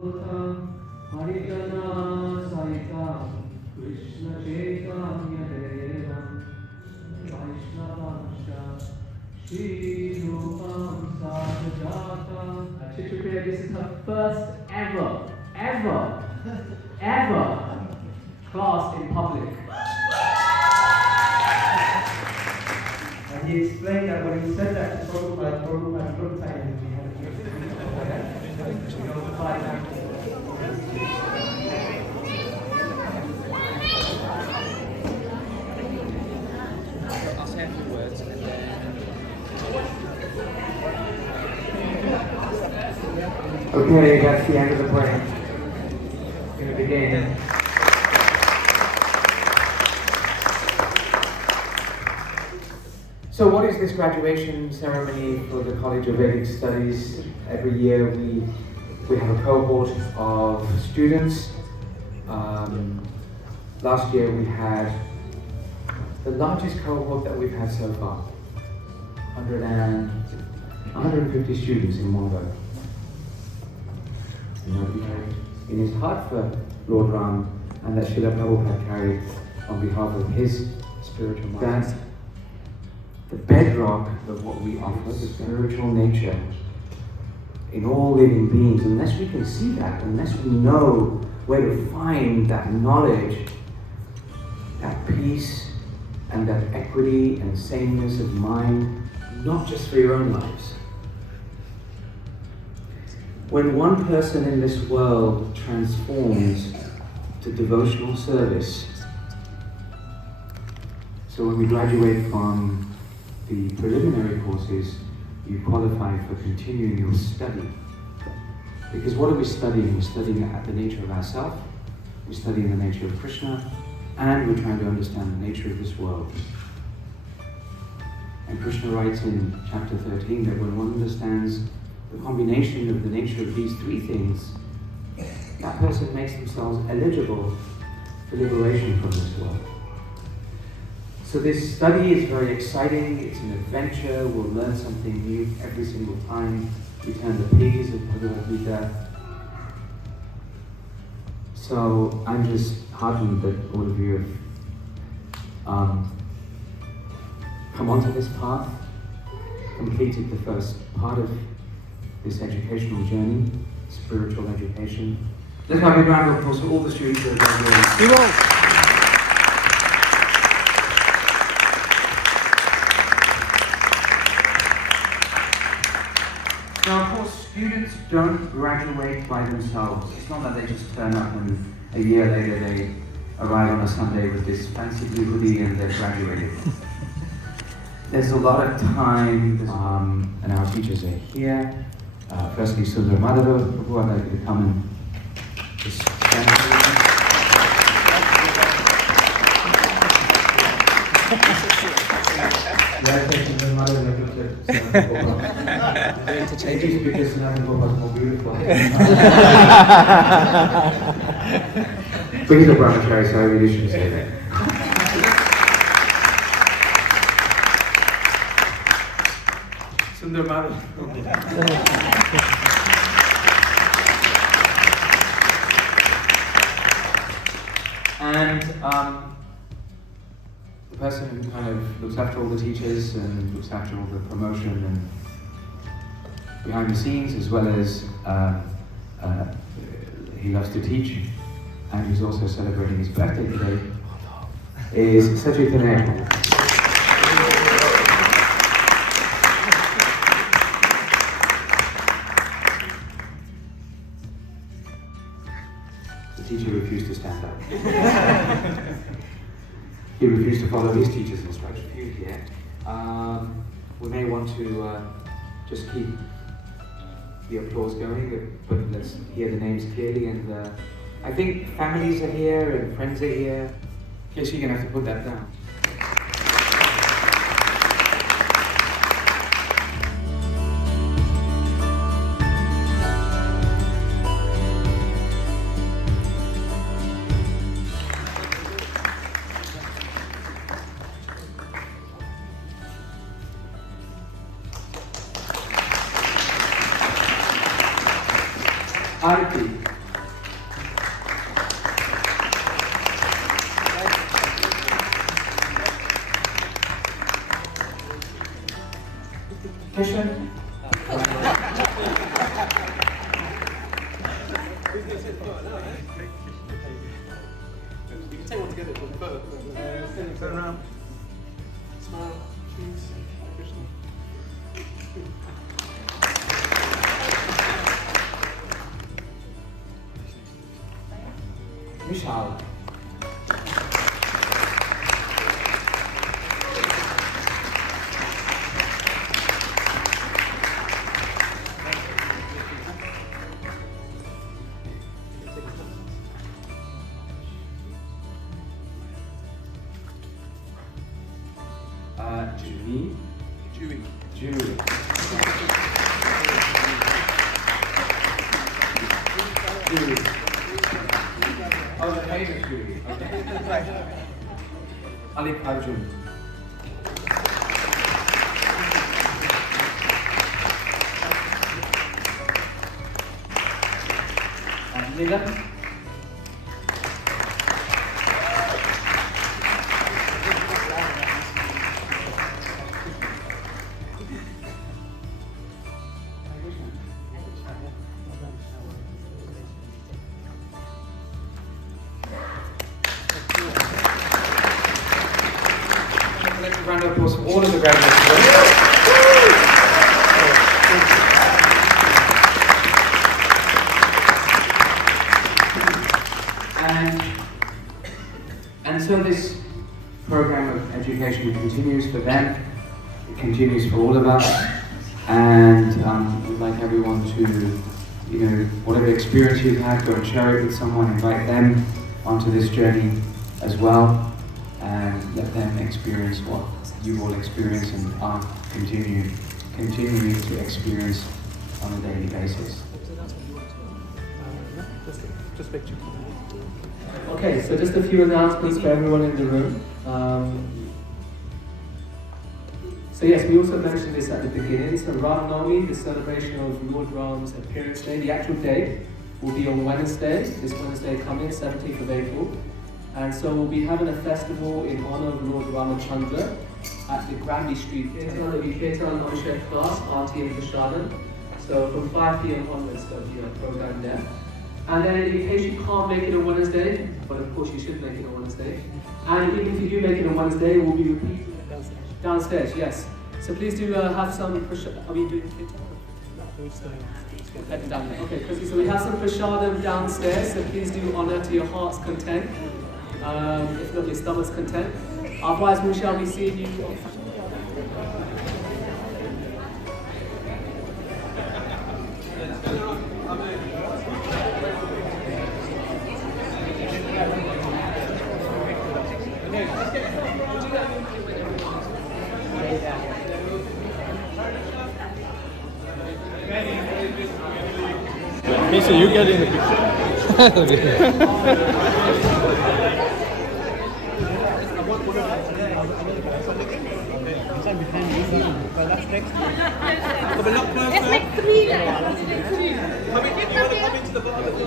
Harijana Saitam Krishna Chaitanya Devam Vaishnavamsha Shri Rupam Sadhajata. Chitrapriya, this is her first ever class in public. And he explained that when he said that to Prabhupada looked at him and he had a I'll say a few words and then... Okay, that's the end of the play. It's going to begin. So what is this graduation ceremony for the College of Vedic Studies? Every year we have a cohort of students. Last year we had the largest cohort that we've had so far. 150 students in one go. In his heart for Lord Ram, and that Srila Prabhupada carried on behalf of his spiritual mind. That's the bedrock of what we offer, the spiritual nature in all living beings. Unless we can see that, unless we know where to find that knowledge, that peace, and that equity and sameness of mind, not just for your own lives. When one person in this world transforms to devotional service, so when we graduate from the preliminary courses, you qualify for continuing your study. Because what are we studying? We're studying the nature of ourselves, we're studying the nature of Krishna, and we're trying to understand the nature of this world. And Krishna writes in chapter 13 that when one understands the combination of the nature of these three things, that person makes themselves eligible for liberation from this world. So this study is very exciting, it's an adventure, we'll learn something new every single time we turn the pages of Bhagavad Gita. So I'm just heartened that all of you have come onto this path, completed the first part of this educational journey, spiritual education. Let's have a round of applause for all the students that are graduating. Now, of course, students don't graduate by themselves. It's not that they just turn up and a year later they arrive on a Sunday with this fancy blue hoodie and they're graduated. There's a lot of time, and our teachers are here. Firstly, Sundar Madhava, who I'd like you to come and just stand up. Maybe because Sundar was more beautiful. But he's a brahmachari, so I really shouldn't say that. Sundar Madhava. And the person who kind of looks after all the teachers and looks after all the promotion and behind the scenes, as well as he loves to teach, and he's also celebrating his birthday today, is Sajitane. The teacher refused to stand up. He refused to follow his teacher's instruction. Here. We may want to just keep the applause going, but let's hear the names clearly. And I think families are here and friends are here. Yes, you're going to have to put that down. Arti. Kishan? You can take one together for the photo. Turn around. Smile. Cheese. Krishna. Vishal. Julie. Chewy. Julie. Julie. Oh, the famous Julie. Okay. Ali Arjun. Nilam. Collective round of applause for all of the graduates. And so this program of education continues for them, it continues for all of us, and we'd like everyone to, whatever experience you've had, go and share it with someone, invite them onto this journey as well, and let them experience what you've all experienced and are continuing to experience on a daily basis. Just picture. Okay, so just a few announcements for everyone in the room. So yes, we also mentioned this at the beginning. So Ram Navami, the celebration of Lord Ram's appearance day, the actual day will be on Wednesday, this Wednesday coming, 17th of April. And so we'll be having a festival in honor of Lord Ramachandra at the Granby Street. There'll be Kirtan Abhishek class, Aarti and Prashadam. So from 5 p.m. onwards, there'll be a program there. And then in case you can't make it on Wednesday, but of course you should make it on Wednesday. And even if you do make it on Wednesday, we'll be repeating downstairs, yes. So please do have some, are we doing Kirtan? Down there. Okay, so we have some prashadam downstairs, so please do honor to your heart's content, if not your stomach's content. Otherwise, we shall be seeing you. Mason, you get in the picture. Let's make 3 now. Come into the bottom of the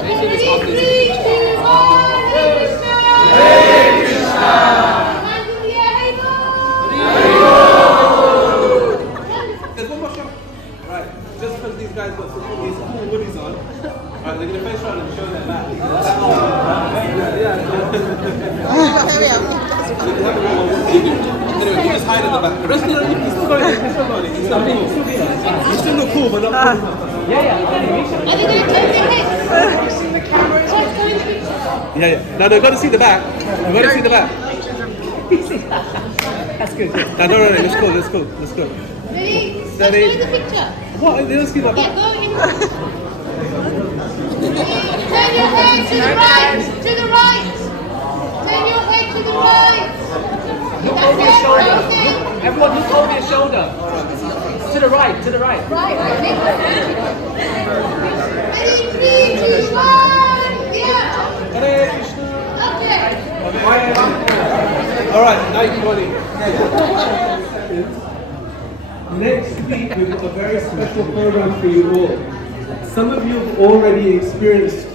Okay, 3, 2, 1. There's one more shot. Right, just because these guys got some these cool hoodies on. Alright, they're gonna face around and show their back. Anyway, you just hide in the back. The rest of the you still got it. You still got it. You still look cool, but not cool. Are they going to turn their heads? The camera is going to be. Yeah. No, they've got to see the back. They've got to see the back. That's good. No, let's go. Ready? Let's Ready? go in the picture. What? They don't see the Yeah, back. go in. Turn your head to the right. To the right. Turn your head to the right. Look over your shoulder. Everyone look over your shoulder. To the right. Right. Ready? 3, 2, 1. Yeah. Okay. Alright, now you can go in. Next week we've got a very special program for you all. Some of you have already experienced,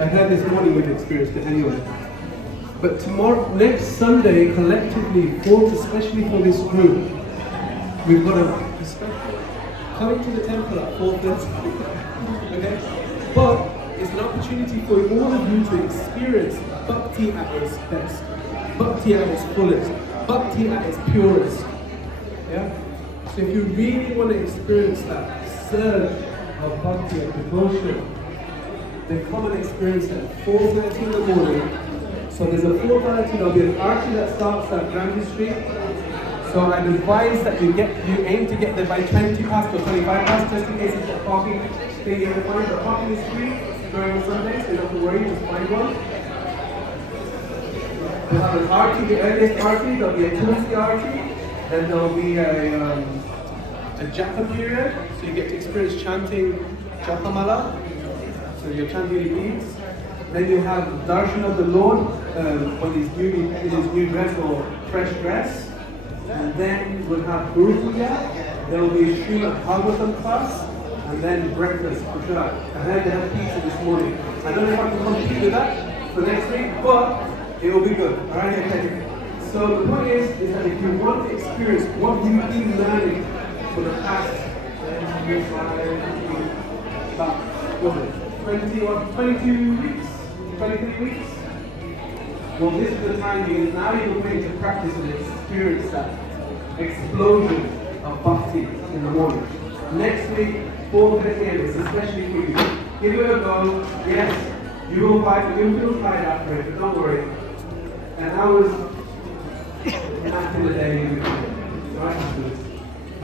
I heard this morning we've experienced it anyway, But next Sunday, collectively, especially for this group, we've got a special coming to the temple at 4:30. Okay? But it's an opportunity for all of you to experience bhakti at its best, bhakti at its fullest, bhakti at its purest. Yeah? So if you really want to experience that surge of bhakti and devotion, then come and experience it at 4:30 in the morning. So there's a 4:30, there'll be an archie that starts at Granby Street. So I'd advise that you aim to get there by 20 past or 25 past, just in case you've got parking. Stay in the point, the parking is free during Sunday, so you don't have to worry, just find one. We'll have an archie, the earliest archie, there'll be a Tuesday archie, then there'll be a japa period, so you get to experience chanting japamala, so you're chanting the beads. Then you have darshan of the Lord when he's in his new dress or fresh dress. And then we'll have Guru Puja, there will be a Srimad Bhagavatam class, and then breakfast for sure. And then they have pizza this morning. I don't know if I can compete with that for next week, but it will be good. Alright, okay. So the point is that if you want to experience what you've been learning for the past 22 weeks, 23 weeks, well, this is the time now you're going to practice and experience that explosion of bhakti in the morning. Next week, 4:30 a.m. is especially for you. Give it a go. Yes, you will feel tired after it, but don't worry. An hour's nap in the day, you'll be fine. Right after this.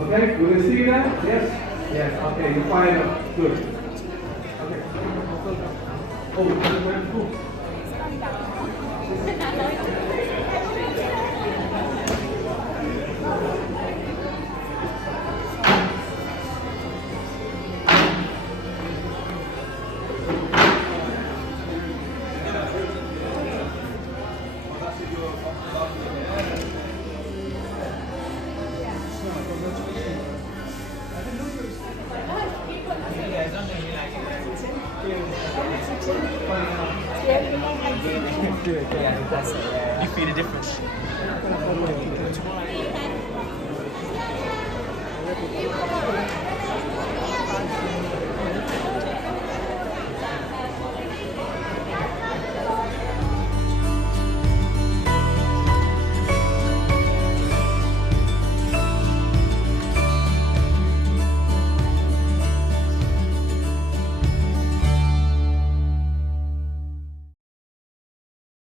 Okay, we're going to see you there? Yes? Yes, okay, you're fired up. Good. Okay. Oh, cool. You feel the difference.